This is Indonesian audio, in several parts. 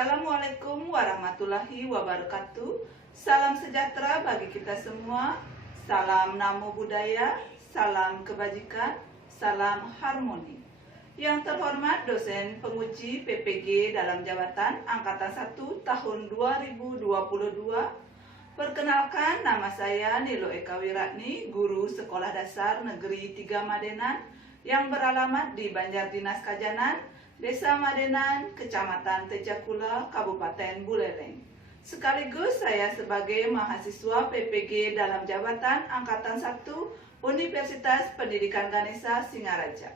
Assalamualaikum warahmatullahi wabarakatuh. Salam sejahtera bagi kita semua. Salam namo buddhaya, salam kebajikan, salam harmoni. Yang terhormat dosen penguji PPG dalam jabatan Angkatan 1 tahun 2022. Perkenalkan, nama saya Nilo Eka Wiratni, guru Sekolah Dasar Negeri 3 Madenan yang beralamat di Banjar Dinas Kajanan, Desa Madenan, Kecamatan Tejakula, Kabupaten Buleleng. Sekaligus saya sebagai mahasiswa PPG dalam jabatan Angkatan 1 Universitas Pendidikan Ganesha Singaraja.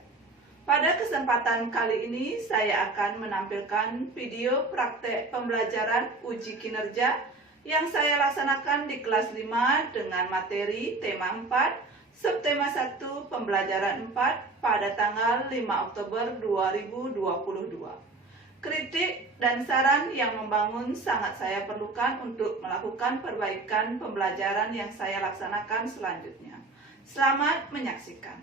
Pada kesempatan kali ini saya akan menampilkan video praktek pembelajaran uji kinerja yang saya laksanakan di kelas 5 dengan materi tema 4, subtema 1 pembelajaran 4 pada tanggal 5 Oktober 2022. Kritik dan saran yang membangun sangat saya perlukan untuk melakukan perbaikan pembelajaran yang saya laksanakan selanjutnya. Selamat menyaksikan.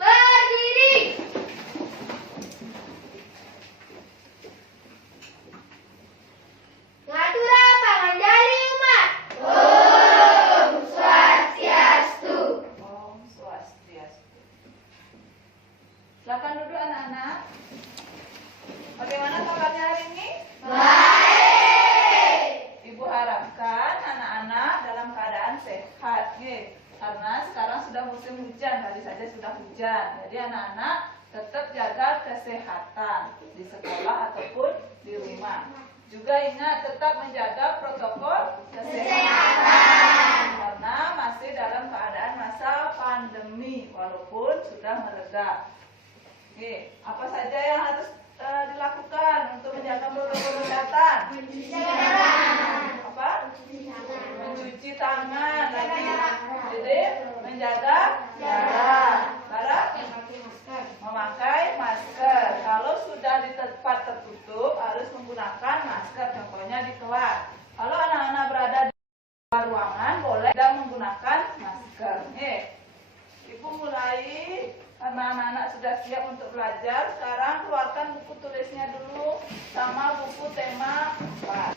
Berdiri. Ngatura pangandaling umat. Om Swastiastu. Om Swastiastu. Silakan duduk anak-anak. Bagaimana kabarnya hari ini? Baik. Ibu harapkan anak-anak dalam keadaan sehat, karena sekarang sudah musim hujan, tadi saja sudah hujan. Jadi anak-anak tetap jaga kesehatan di sekolah ataupun di rumah. Juga ingat tetap menjaga protokol kesehatan karena masih dalam keadaan masa pandemi walaupun sudah mereda. Oke, apa saja yang harus dilakukan untuk menjaga protokol kesehatan? Apa? Mencuci tangan lagi. Jadi menjaga jarak. Memakai masker. Kalau sudah di tempat tertutup harus menggunakan masker. Contohnya di kelas. Kalau anak-anak berada di luar ruangan boleh tidak menggunakan masker. Ibu mulai karena anak-anak sudah siap untuk belajar. Sekarang keluarkan buku tulisnya dulu sama buku tema 4.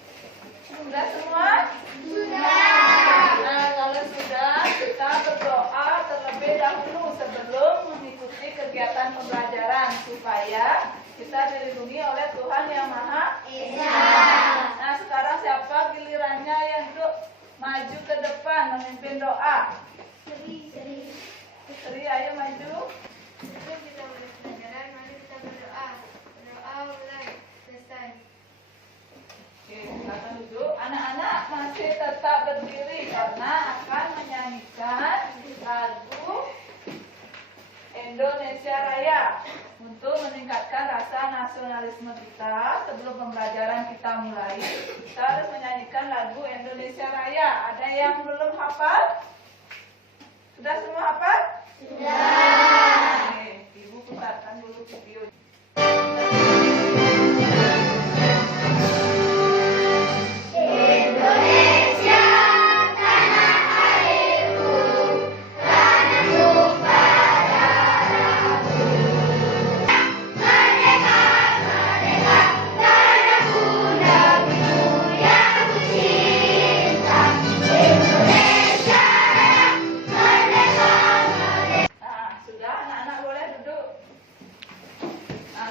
Sudah semua? Sudah. Nah, kalau sudah, kita berdoa terlebih dahulu sebelum mengikuti kegiatan pembelajaran supaya kita dilindungi oleh Tuhan Yang Maha Esa. Nah, sekarang siapa gilirannya yang duduk maju ke depan memimpin doa? Seri, ayo maju. Sebelum kita mulai pelajaran, mari kita berdoa. Berdoa mulai. Selesai. Oke, silakan duduk. Anak-anak masih tetap berdiri karena akan menyanyikan lagu Indonesia Raya untuk meningkatkan rasa nasionalisme kita. Sebelum pembelajaran kita mulai, kita harus menyanyikan lagu Indonesia Raya. Ada yang belum hafal? Sudah semua hafal? Sudah. Oke, Ibu putarkan dulu video.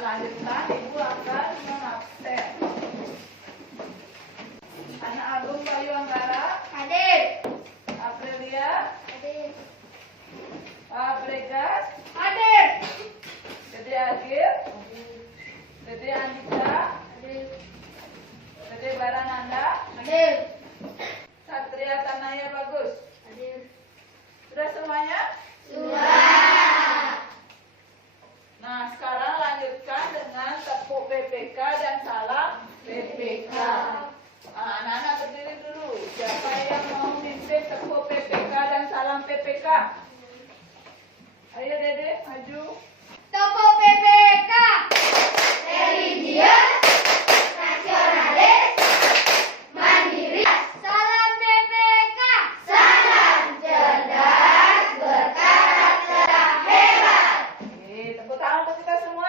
Lanjutkan, Ibu akan mengabsen. Anak Agung Bayu Anggara, Hadir. Aprilia, Hadir. Pak Bregas, Hadir. Dede Agil, Dede Andika, Hadir. Dede Barananda, Hadir. Satria Tanaya Bagus. Hadir. Sudah semuanya? Sudah. Nah, sekarang lanjutkan dengan tepuk PPK dan salam PPK. Nah, anak-anak berdiri dulu. Siapa yang mau memimpin tepuk PPK dan salam PPK? Ayo Dede, maju. Tepuk PPK. Religius, nasionalis, mandiri. Salam PPK. Salam cerdas, berkarakter hebat. Oke, tepuk tangan untuk kita semua.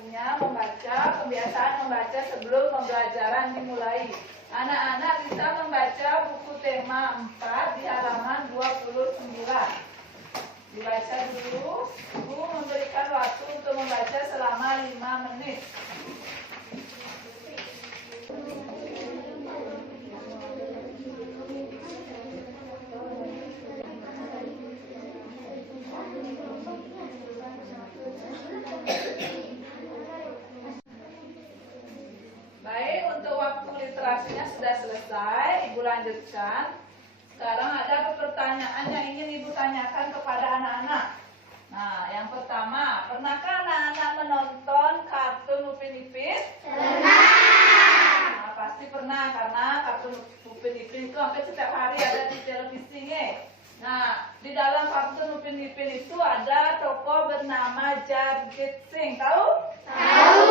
waktunya membaca, kebiasaan membaca sebelum pembelajaran dimulai. Anak-anak bisa membaca buku tema 4 di halaman 29. Dibaca dulu. Ibu memberikan waktu untuk membaca selama 5 menit. Baik, untuk waktu literasinya sudah selesai. Ibu lanjutkan. Sekarang ada pertanyaan yang ingin Ibu tanyakan kepada anak-anak. Nah, yang pertama, pernahkah anak-anak menonton kartun Upin Ipin? Pernah. Nah, pasti pernah karena kartun Upin Ipin itu hampir setiap hari ada di televisi. Nah, di dalam kartun Upin Ipin itu ada tokoh bernama Jarjit Singh. Tahu? Tahu.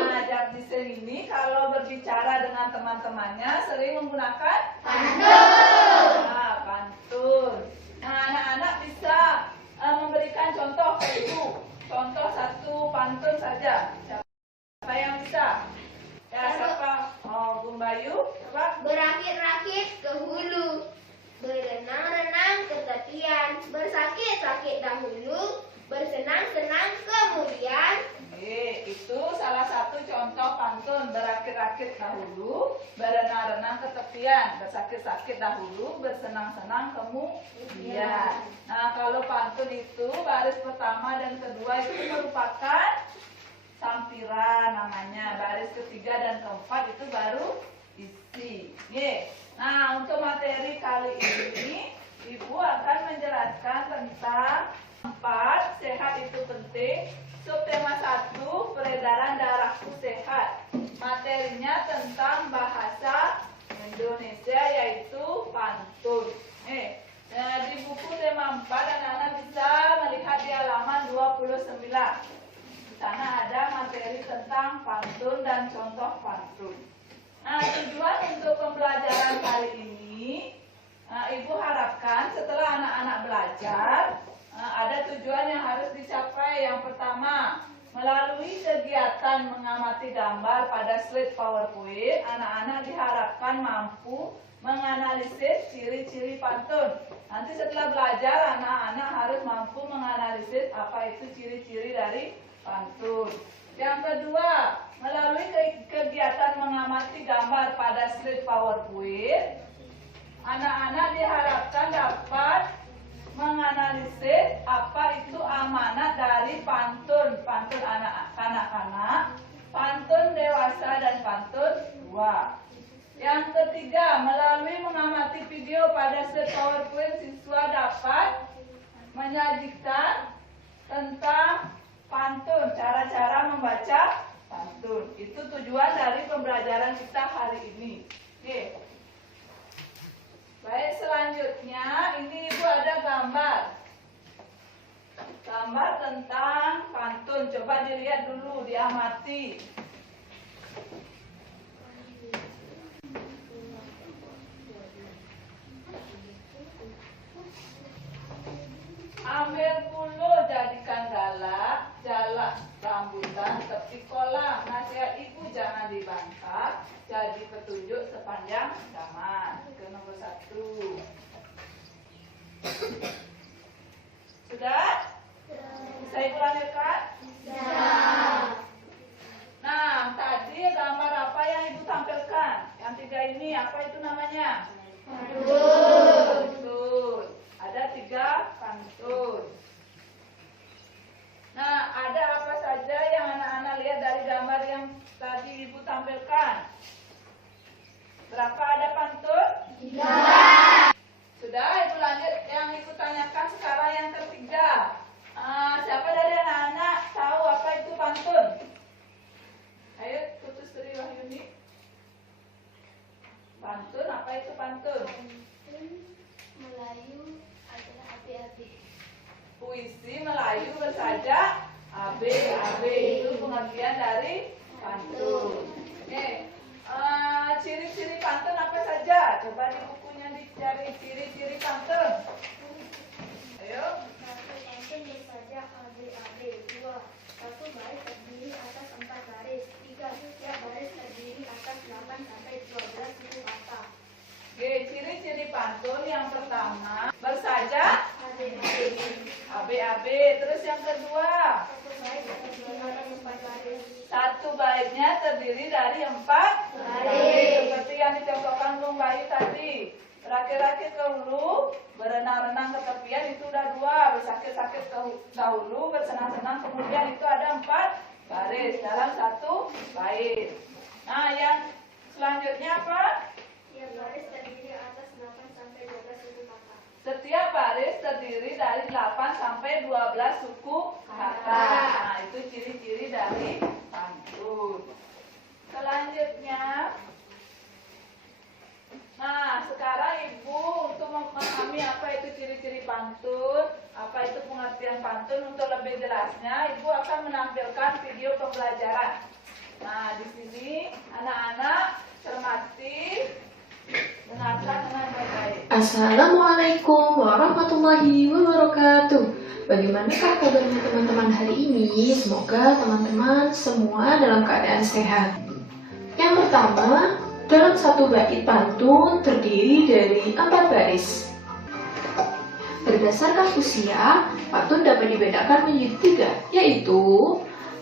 Nah, Jarjit Singh ini kalau berbicara dengan teman-temannya sering menggunakan pantun. Nah, pantun. Nah, anak-anak bisa memberikan contoh ke Ibu. Contoh satu pantun saja. Siapa yang bisa? Ya, siapa? Oh, Bung Bayu. Siapa? Berakit-rakit ke hulu, berenang-renang ke tepian, bersakit-sakit dahulu, bersenang-senang kemudian. Itu salah satu contoh pantun. Berakit-rakit dahulu, berenang-renang ke tepian, bersakit-sakit dahulu, bersenang-senang kemudian. Nah, kalau pantun itu baris pertama dan kedua itu merupakan sampiran namanya. Baris ketiga dan keempat itu baru isi. Nah, untuk materi kali ini Ibu akan menjelaskan tentang 4 sehat itu penting. Subtema 1, peredaran darahku sehat. Materinya tentang bahasa Indonesia yaitu pantun. Di buku tema 4 anak-anak bisa melihat di halaman 29. Di sana ada materi tentang pantun dan contoh pantun. Nah, tujuan untuk pembelajaran kali ini, Ibu harapkan setelah anak-anak belajar, ada tujuan yang harus dicapai. Yang pertama, melalui kegiatan mengamati gambar pada slide PowerPoint, anak-anak diharapkan mampu menganalisis ciri-ciri pantun. Nanti setelah belajar, anak-anak harus mampu menganalisis apa itu ciri-ciri dari pantun. Yang kedua, melalui kegiatan mengamati gambar pada slide PowerPoint, anak-anak diharapkan dapat menganalisis apa itu amanat dari pantun. Pantun anak-anak, pantun dewasa, dan pantun tua. Yang ketiga, melalui mengamati video pada slide PowerPoint, siswa dapat menyajikan tentang pantun, cara-cara membaca pantun. Itu tujuan dari pembelajaran kita hari ini. Baik, selanjutnya ini Ibu ada gambar. Gambar tentang pantun. Coba dilihat dulu, diamati. Ambil pulu jadikan galak, jalak rambutan tepi kolam. Nasihat Ibu jangan dibantah, jadi petunjuk sepanjang zaman. Ke nomor 1. Sudah? Bisa Ibu lanjutkan? Nah, tadi gambar apa yang Ibu tampilkan? Yang 3 ini apa itu namanya? Pantun. Ada 3 pantun. Nah, ada apa saja yang anak-anak lihat dari gambar yang tadi Ibu tampilkan? Berapa ada pantun? 3. Sudah, Ibu lanjut. Yang Ibu tanyakan sekarang yang ketiga. Siapa dari anak-anak tahu apa itu pantun? Ayo, Putus Sri Wahyuni. Pantun, apa itu pantun? Pantun Melayu adalah api-api. Puisi Melayu bersajak abe-abe. Itu pengertian dari pantun. Ciri-ciri pantun apa saja? Coba di bukunya dicari ciri-ciri pantun. Ayo. 1. Pantun bersajak abe-abe. 2. Satu baris terdiri atas 4 baris. 3. Setiap baris terdiri atas 8 sampai 12 suku kata. Oke, ciri-ciri pantun yang pertama bersaja AB. Terus yang kedua, Satu baris terdiri atas 4 baris. satu baitnya terdiri dari 4 baris. Seperti yang dicontohkan Bung Bayu tadi. Rakit-rakit ke hulu, berenang-renang ke tepian itu udah 2. Bersakit-sakit ke dahulu, bersenang-senang kemudian itu ada 4 baris dalam satu bait. Nah, yang selanjutnya apa? Setiap baris terdiri atas 8 sampai 12 suku kata. Setiap baris terdiri dari 8 sampai 12 suku kata. Nah, itu ciri-ciri dari pantun. Selanjutnya, nah sekarang Ibu untuk memahami apa itu ciri-ciri pantun, apa itu pengertian pantun, untuk lebih jelasnya Ibu akan menampilkan video pembelajaran. Nah, di sini anak-anak cermati, dengarkan dengan baik-baik. Assalamualaikum warahmatullahi wabarakatuh. Bagaimanakah kabarnya teman-teman hari ini? Semoga teman-teman semua dalam keadaan sehat. Yang pertama, dalam satu bait pantun terdiri dari 4 baris. Berdasarkan usia, pantun dapat dibedakan menjadi 3, yaitu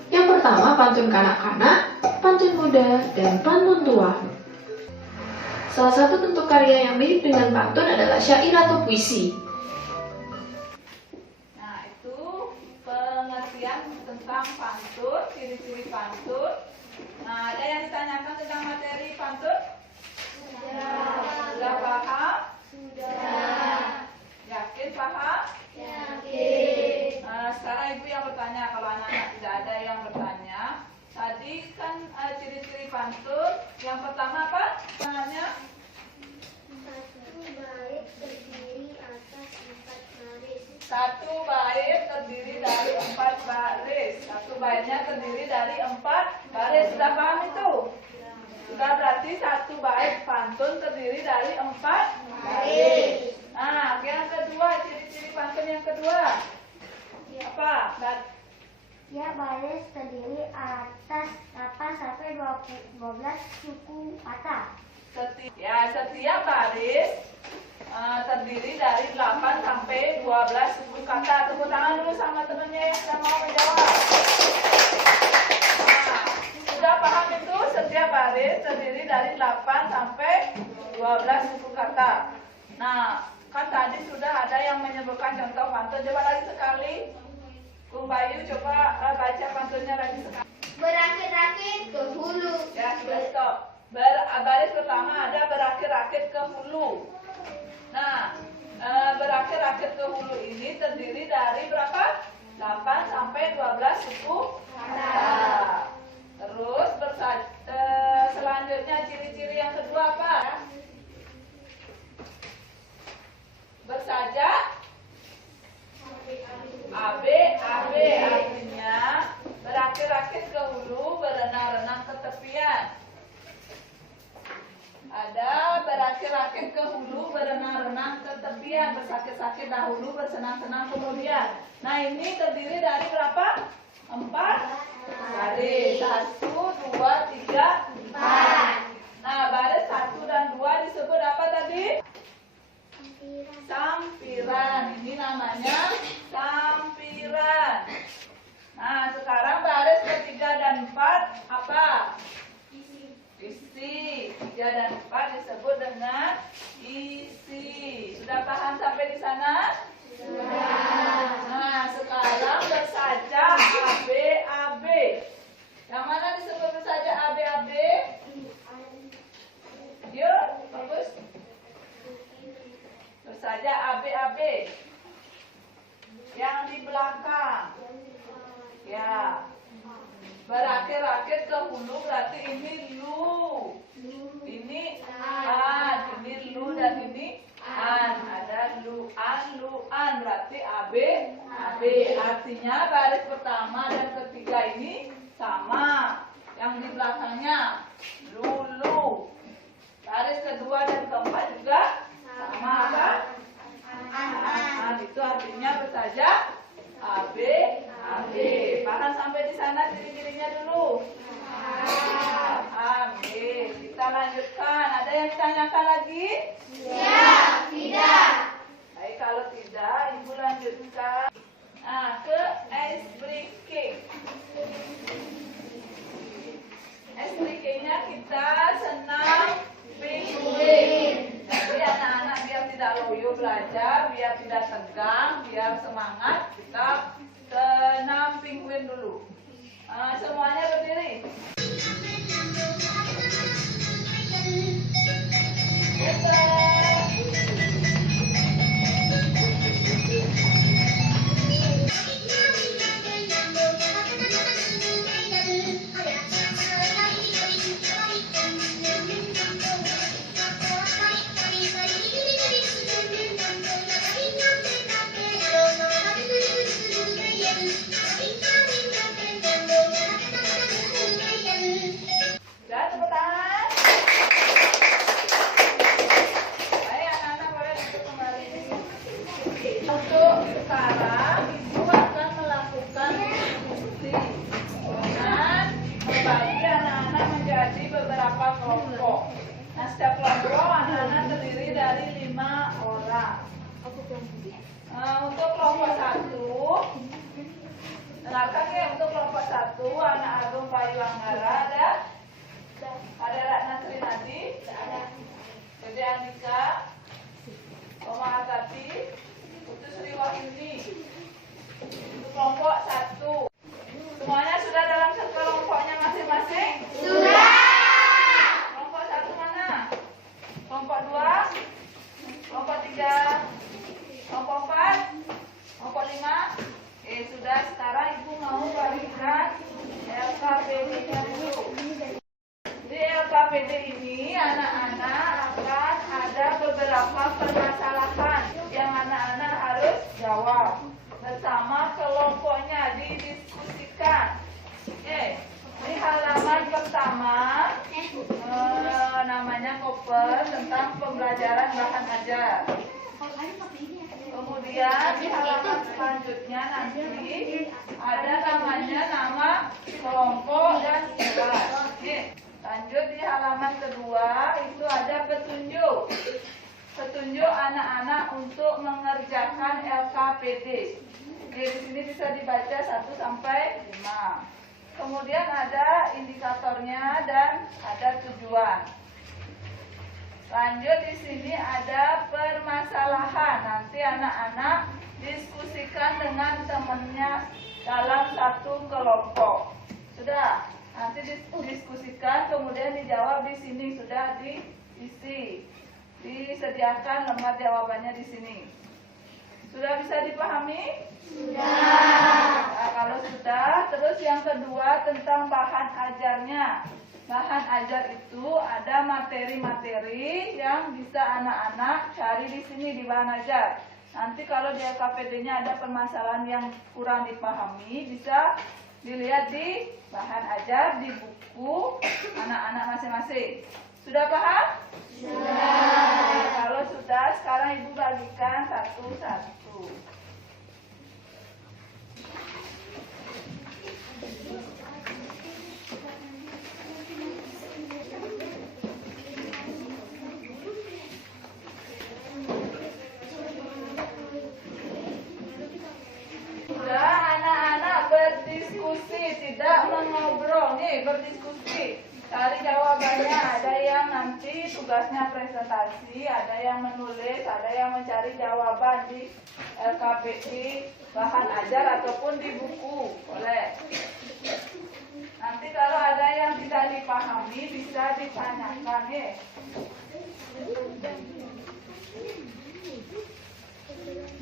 yang pertama pantun kanak-kanak, pantun muda, dan pantun tua. Salah satu bentuk karya yang mirip dengan pantun adalah syair atau puisi. Nah, itu pengertian tentang pantun, ciri-ciri pantun. Nah, ada yang ditanyakan tentang materi pantun? Sudah paham? Sudah. Yakin paham? Yakin. Nah, sekarang Ibu yang bertanya, kalau anak-anak tidak ada yang bertanya. Tadi kan ciri-ciri pantun. Yang pertama apa? Namanya? Satu bait terdiri atas 4 baris. Satu bait terdiri dari 4 baris. Satu baitnya terdiri dari 4 baris. Sudah paham itu? Sudah, berarti satu bait pantun terdiri dari 4 baris. Nah, yang kedua, ciri-ciri pantun yang kedua. Apa? Ya, baris terdiri atas 8 sampai 12 suku kata. Setiap baris terdiri dari 8 sampai 12 suku kata. Tepuk tangan dulu sama temennya yang sudah mau menjawab. Nah, sudah paham itu? Setiap baris terdiri dari 8 sampai 12 suku kata. Nah, kan tadi sudah ada yang menyebutkan contoh pantun. Coba lagi sekali. Bung Bayu coba baca pantunnya lagi sekali. Berakit-rakit ke hulu. Ya, sudah stop. Baris pertama ada berakit-rakit ke hulu. Nah, berakit-rakit ke hulu ini terdiri dari berapa? 8 sampai 12 suku kata. Terus selanjutnya ciri-ciri yang kedua apa? Bersaja AB, artinya berakit-rakit ke hulu, berenang-renang ke tepian. Ada berakit-rakit ke hulu, berenang-renang ke tepian, bersakit-sakit dahulu, bersenang-senang kemudian. Nah, ini terdiri dari berapa? 4 baris. 1, 2, 3, 4. Nah, baris 1 dan 2 disebut apa tadi? Sampiran. Ini namanya sampiran. Nah, sekarang baris ketiga dan 4 apa? Isi. 3 dan 4 disebut dengan isi. Sudah paham sampai di sana? Sudah. Nah, sekarang bersaja AB. Yang mana disebut bersaja AB? Yuk, bagus. Bersaja AB. Yang di belakang. Ya. Berakit-rakit ke hulu berarti ini lu. Ini an. Ini lu dan ini an. Ada luan berarti AB. Artinya baris pertama dan ketiga ini sama. Yang di belakangnya lulu. Baris kedua dan keempat juga sama apa? An. Itu artinya bersaja AB. Paham sampai di sana? ditanyakan lagi? Ya, tidak. Baik, kalau tidak, Ibu lanjutkan. Nah, ke ice breaking. Ice breaking-nya kita senam pinguin. Jadi anak-anak biar tidak loyo belajar, biar tidak tegang, biar semangat, kita senam pinguin dulu. Semuanya berdiri. Sudah, tepuk tangan. Baik, anak-anak boleh duduk kembali. Untuk sekarang, Ibu akan melakukan diskusi dengan membagi anak-anak menjadi beberapa kelompok. Nah, setiap kelompok anak-anak terdiri dari 5 orang. Untuk kelompok 1, dengarkan ya, untuk kelompok 1, anak Agung Bayu Anggara ada Ratna Sri Nadi, Dede Andika, Oma Atati, Putu Sri Wahyuni. Untuk kelompok 1, semuanya sudah dalam kelompoknya masing-masing? Sudah. Kelompok 1 mana? Kelompok 2, kelompok 3, kelompok 4, kelompok 5. Sudah, sekarang Ibu mau bagikan LKPD-nya dulu. Di LKPD ini anak-anak akan ada beberapa permasalahan yang anak-anak harus jawab bersama kelompoknya, didiskusikan. Di halaman pertama namanya koper tentang pembelajaran bahan ajar. Kemudian di halaman selanjutnya nanti ada namanya nama kelompok dan kelas. Lanjut di halaman kedua itu ada petunjuk. Petunjuk anak-anak untuk mengerjakan LKPD. Di sini bisa dibaca 1 sampai 5. Kemudian ada indikatornya dan ada tujuan. Lanjut di sini ada permasalahan. Nanti anak-anak diskusikan dengan temannya dalam satu kelompok. Sudah, nanti didiskusikan kemudian dijawab di sini, sudah diisi. Disediakan lembar jawabannya di sini. Sudah bisa dipahami? Sudah. Nah, kalau sudah, terus yang kedua tentang bahan ajarnya. Bahan ajar itu ada materi-materi yang bisa anak-anak cari di sini di bahan ajar. Nanti kalau di LKPD-nya ada permasalahan yang kurang dipahami, bisa dilihat di bahan ajar di buku anak-anak masing-masing. Sudah paham? Sudah. Kalau sudah, sekarang Ibu bagikan satu-satu. Tidak mengobrol nih, berdiskusi, cari jawabannya. Ada yang nanti tugasnya presentasi, ada yang menulis, ada yang mencari jawaban di LKPD bahan ajar ataupun di buku. Boleh. Nanti kalau ada yang tidak dipahami bisa ditanyakan ya.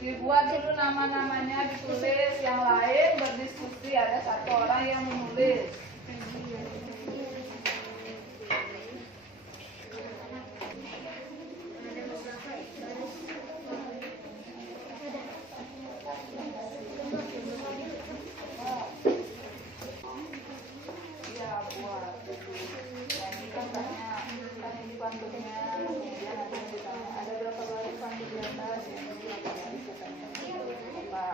Dibuat dulu nama-namanya, ditulis, yang lain berdiskusi, ada satu orang yang menulis. Iya, buat. Ini kan banyak, kan ini pantunnya, kemudian ada yang ditanya, ada berapa baris pantun di atas, yang ini berapa baris katanya. Apa?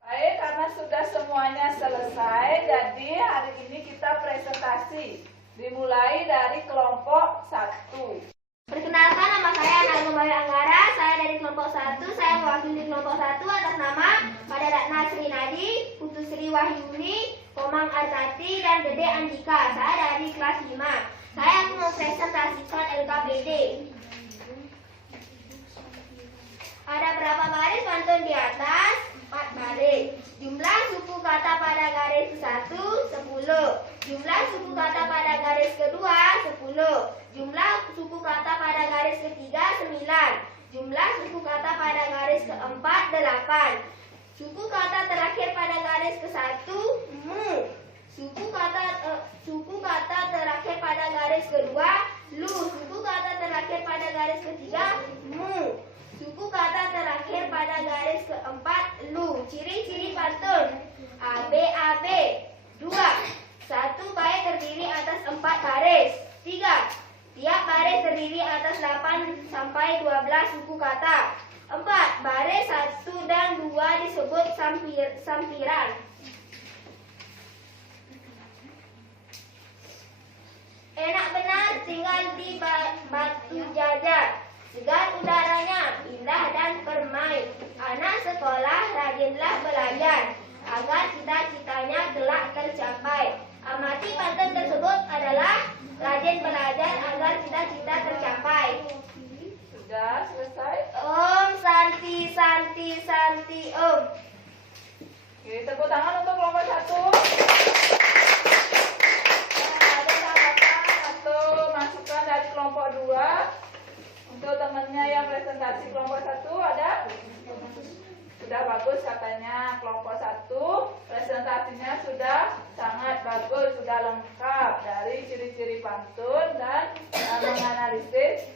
Baik, karena sudah semuanya selesai, jadi hari ini kita presentasi. Dimulai dari kelompok 1. Perkenalkan, nama saya Naga Bayu Anggara. Saya dari kelompok 1. Saya mewakili kelompok 1 atas nama Pada Ratna Sri Nadi, Putu Sri Wahyuni, Komang Artati, dan Dede Andika. Saya dari kelas 5. Saya akan mempresentasikan LKPD. Ada berapa baris pantun di atas? 4 baris. Jumlah suku kata pada garis ke-1, 10. Jumlah suku kata pada garis kedua, 10. Jumlah suku kata pada garis ketiga, 9. Jumlah suku kata pada garis keempat, 8. Suku kata terakhir pada garis ke-1, mu. Suku kata terakhir pada garis kedua, lu. Suku kata terakhir pada garis ketiga, mu. Suku kata terakhir pada garis keempat, lu. Ciri-ciri pantun. ABAB. 2. 1 bait terdiri atas 4 baris. 3. Tiap baris terdiri atas 8 sampai 12 suku kata. 4. Baris 1 dan 2 disebut sampiran. Enak benar tinggal di Batu Jajar. Segar udaranya, indah dan permai. Anak sekolah rajinlah belajar, agar cita-citanya kelak tercapai. Amati pantun tersebut adalah rajin belajar agar cita-cita tercapai. Sudah selesai? Om Santi Santi Santi Om. Oke, tepuk tangan untuk kelompok 1. Ada tanggapan atau masukan dari kelompok 2? Untuk temannya yang presentasi kelompok 1 ada? Sudah bagus katanya kelompok 1. Presentasinya sudah sangat bagus, sudah lengkap dari ciri-ciri pantun dan menganalisis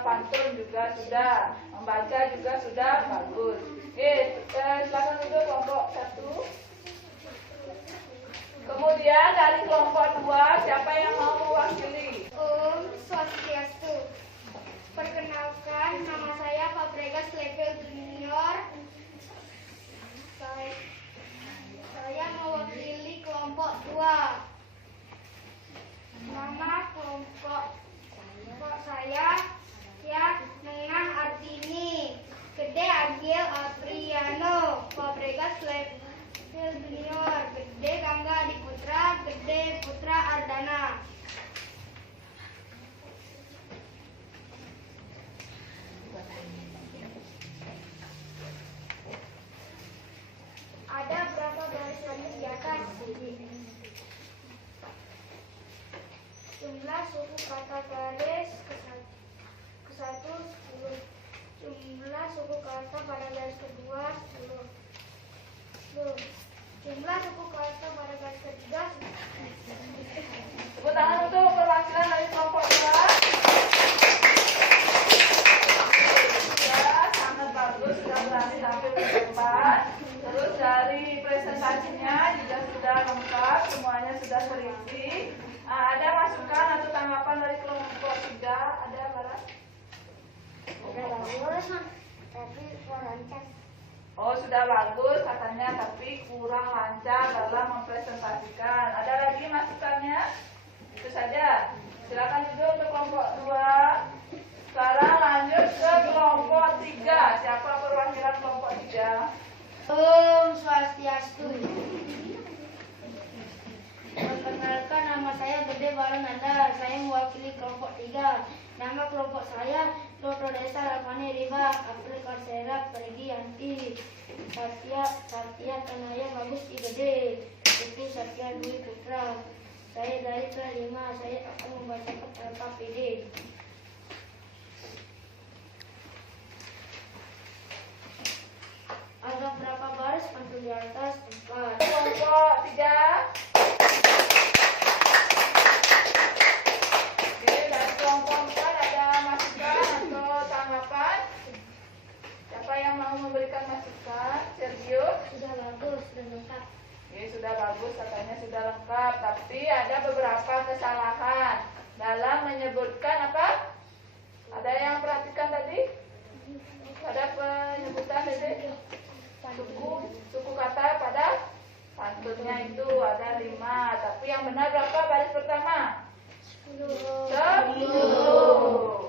pantun juga sudah, membaca juga sudah bagus. Oke, silakan duduk kelompok 1. Kemudian dari kelompok 2, siapa yang mau mewakili? Om Swastiastu. Perkenalkan, nama saya Fabregas Level Junior. Saya mewakili kelompok 2. Nama kelompok saya ya Nengah Artini, Gede Agil Apriano, Fabregas Level Junior, Gede Gangga Adiputra, Gede Putra Ardana. Ada berapa baris lanjut di atas? Jumlah suku kata garis ke 1 10. Jumlah suku kata pada garis kedua 10. Jumlah suku kata pada garis ketiga 10. Tepuk tangan untuk perwakilan dari kelompok 2. Ya, sangat bagus, sudah berani sampai ke depan. Terus dari presentasinya juga sudah lengkap, semuanya sudah terisi. Ada masukan atau tanggapan dari kelompok 3? Ada, Barat? Ada bagus, tapi kurang lancar. Oh, sudah bagus katanya, tapi kurang lancar dalam mempresentasikan. Ada lagi masukannya? Itu saja. Silakan duduk untuk kelompok 2. Sekarang lanjut ke kelompok 3. Siapa perwakilan kelompok 3? Om Swastiastu. Perkenalkan, nama saya Gede Barananda. Saya mewakili kelompok 3. Nama kelompok saya Dr. Desa Lavani Riva, April Karsera, Pergi Yanti, Satya Tanaya Bagus Igede, itu Satya Dwi Putra. Saya dari kelas 5. Saya akan membacakan LKPD. Ada berapa baris pantun di atas? 4. Kelompok 3. Oke, dari kelompok 4 ada masukan atau tanggapan? Siapa yang mau memberikan masukan? Sergio? Sudah bagus, sudah lengkap. Oke, sudah bagus, katanya sudah lengkap. Tapi ada beberapa kesalahan dalam menyebutkan apa? Ada yang perhatikan tadi? Ada penyebutan tadi? Suku kata pada pantunnya itu ada 5. Tapi yang benar berapa baris pertama? 10.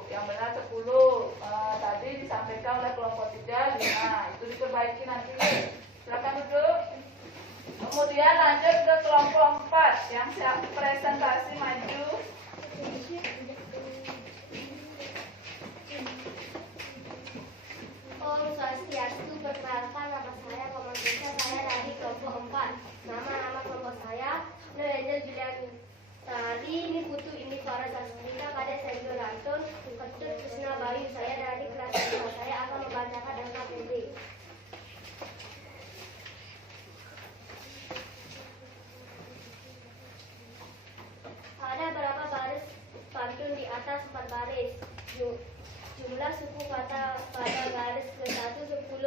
Yang benar 10. Tadi disampaikan oleh kelompok 3, 5. Itu diperbaiki nanti. Silakan duduk. Kemudian lanjut ke kelompok 4 yang siap presentasi maju. Om Swastiastu. Perkenalkan, nama saya Komandesa. Saya dari kelompok 4. Nama kelompok saya Angel Juliani. Tari ini Putu, ini Farah Sasmita, Kadek Sergio Lantun, Ketut Krishna Bayu. Saya dari kelas 5. Saya akan membacakan LKPD. Ada berapa baris pantun di atas? 4 baris. Jumlah suku kata pada garis ke-1 10.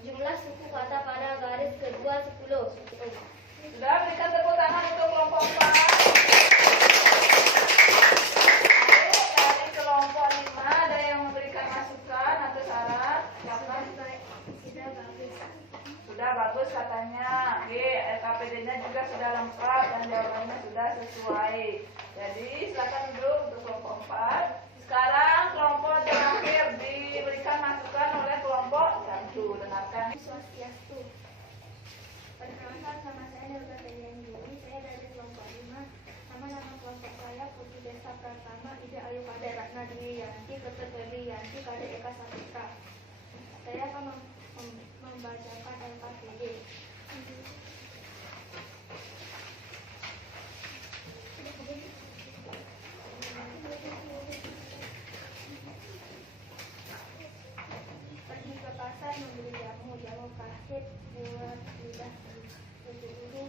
Jumlah suku kata pada garis kedua 10. Sudah, berikan tepuk tangan untuk kelompok 4. Lalu dari kelompok 5 ada yang memberikan masukan atau saran? Silakan. Sudah bagus katanya. Oke, LKPD-nya juga sudah lengkap dan jawabannya sudah sesuai. Jadi silakan duduk untuk kelompok 4. Sekarang kelompok terakhir diberikan masukan oleh kelompok 1. Dengarkan. Swastiastu. Perkenalkan, nama saya Nelga Delianjuri. Saya dari kelompok 5. Nama kelompok saya Putri Desa Pratama, Ida Ayu Kade Ratna Dwi Yanti, Ketut Febri Yanti, Kade Eka Sapitra. Saya akan membacakan LKPD. Pergi ke pasar membeli jamu kahit buat lidah buru-buru.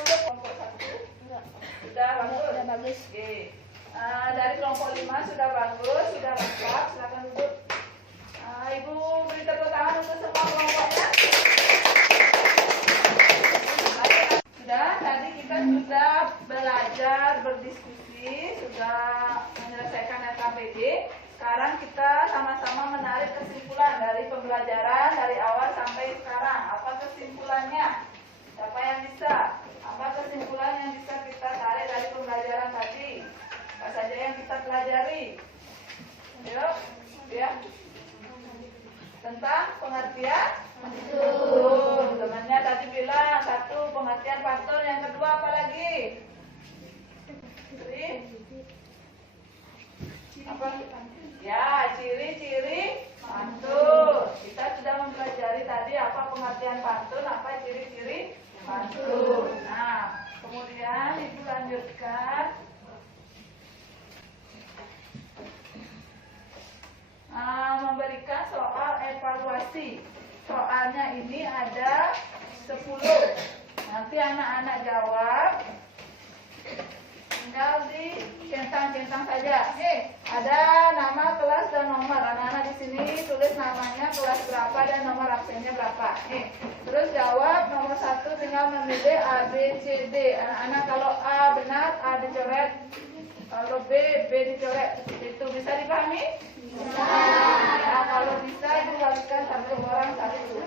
Untuk kelompok 1 sudah bagus. Sudah bagus. Oke. Dari kelompok 5 sudah bagus, sudah lengkap. Silakan duduk. Ibu beri tepuk tangan untuk semua kelompoknya. belajar berdiskusi, sudah menyelesaikan LKPD. Sekarang kita sama-sama menarik kesimpulan dari pembelajaran dari awal sampai sekarang. Apa kesimpulannya? Siapa yang bisa? Apa kesimpulan yang bisa kita tarik dari pembelajaran tadi? Apa saja yang kita pelajari? Yuk, ya. Tentang pengertian pantun. Temannya tadi bilang satu pengertian pantun, yang kedua apa lagi? Apa? Ya, ciri-ciri pantun. Kita sudah mempelajari tadi apa pengertian pantun, apa ciri-ciri pantun. Nah, kemudian Ibu lanjutkan. Memberikan soal evaluasi. Soalnya ini ada 10. Nanti anak-anak jawab. Tinggal dicentang-centang saja. Ada nama, kelas, dan nomor. Anak-anak di sini tulis namanya, kelas berapa, dan nomor absennya berapa. Terus jawab nomor 1, tinggal memilih A, B, C, D. Anak-anak kalau A benar, A dicoret. Kalau B, B dicoret. Itu bisa dipahami? Bisa. Ya, kalau bisa itu bagikan satu orang satu.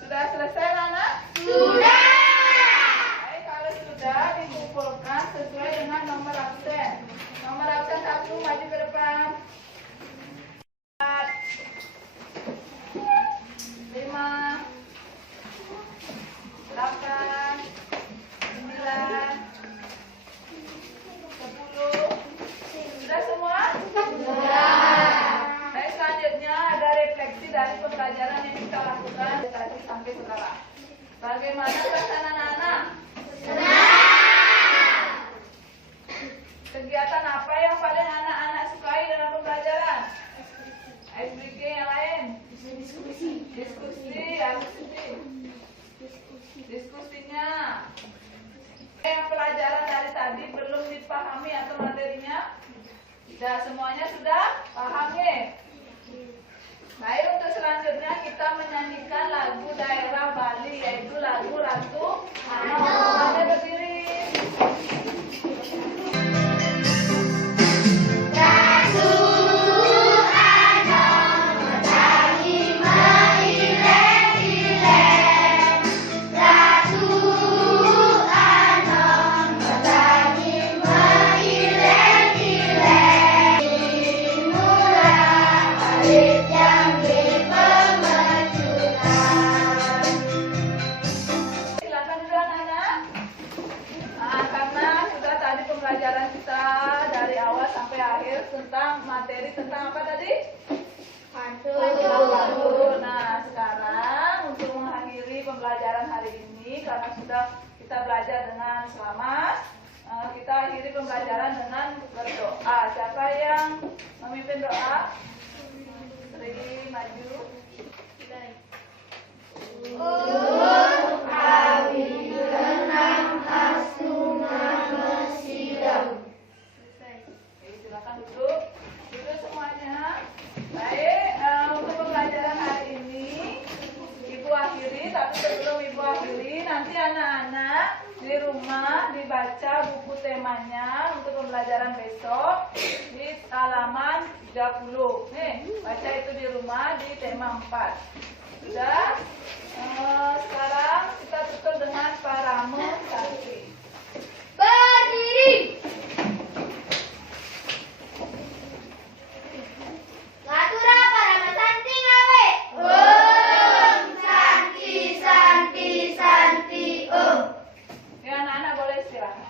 Sudah selesai, anak? Sudah. Baik, kalau sudah dikumpulkan sesuai dengan nomor absen. Nomor absen 1 maju ke depan. 4, 5, 8, 9, 10. Sudah semua? Sudah. Baik, selanjutnya ada refleksi dari pembelajaran yang kita lakukan dari tadi sampai sekarang. Bagaimana perasaan anak-anak? Senang. Kegiatan apa yang paling anak-anak sukai dalam pembelajaran? SBK yang lain? Diskusi. Diskusinya. Yang pelajaran dari tadi belum dipahami atau materinya? Tidak, semuanya sudah paham ya? Baik, untuk selanjutnya kita menyanyikan lagu daerah Bali, yaitu lagu Ratu Anom. Ada berdiri. Ratu Anom bertani mengileng-ileng. Ratu Anom bertani mengileng-ileng. Murah alit yang dipemecutan. Silakan dulu anak-anak. Nah, karena sudah tadi pembelajaran kita dari awal sampai akhir tentang materi tentang apa tadi? Pantun. Nah, sekarang untuk mengakhiri pembelajaran hari ini, karena sudah kita belajar dengan selamat, kita akhiri pembelajaran dengan berdoa. Siapa yang memimpin doa? Sri, maju. Awi renang asuna mesidau. Oke, silakan duduk. Duduk semuanya. Baik, untuk pembelajaran hari ini Ibu akhiri, tapi sebelum Ibu akhiri, nanti anak-anak di rumah dibaca buku temanya untuk pembelajaran besok di halaman 30. Nih, baca itu di rumah di tema 4. Sudah? Sekarang kita tutup dengan parame santi. Berdiri. Ngatura para santi ngawe. Om santi santi santi om. Ya, anak-anak boleh istirahat.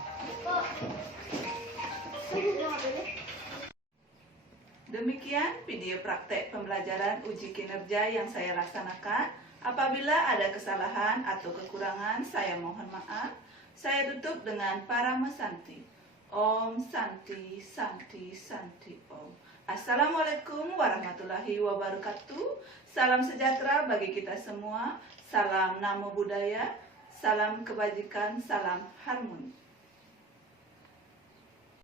Demikian video praktek pembelajaran uji kinerja yang saya laksanakan. Apabila ada kesalahan atau kekurangan, saya mohon maaf. Saya tutup dengan parame santi. Om Santi Santi Santi Om. Assalamualaikum warahmatullahi wabarakatuh. Salam sejahtera bagi kita semua. Salam namo buddhaya. Salam kebajikan. Salam harmoni.